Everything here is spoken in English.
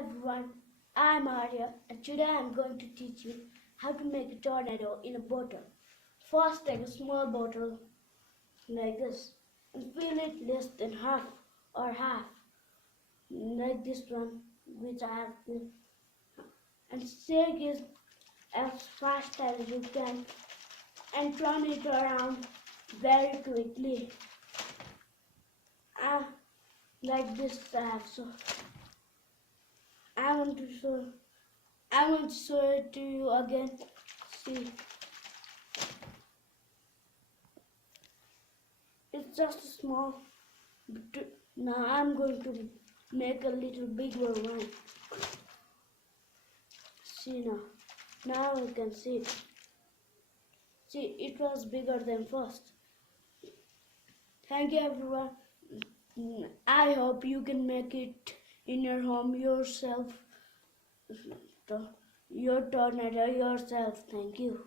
everyone, I'm Aarya and today I'm going to teach you how to make a tornado in a bottle. First take a small bottle like this and fill it less than half or half like this one which I have filled, and shake it as fast as you can and turn it around very quickly, uh, like this I have. So I want to show it to you again. See, it's just small. But now I'm going to make a little bigger one. See now. Now you can see it. See, it was bigger than first. Thank you everyone. I hope you can make it in your home yourself. Your tornado yourself. Thank you.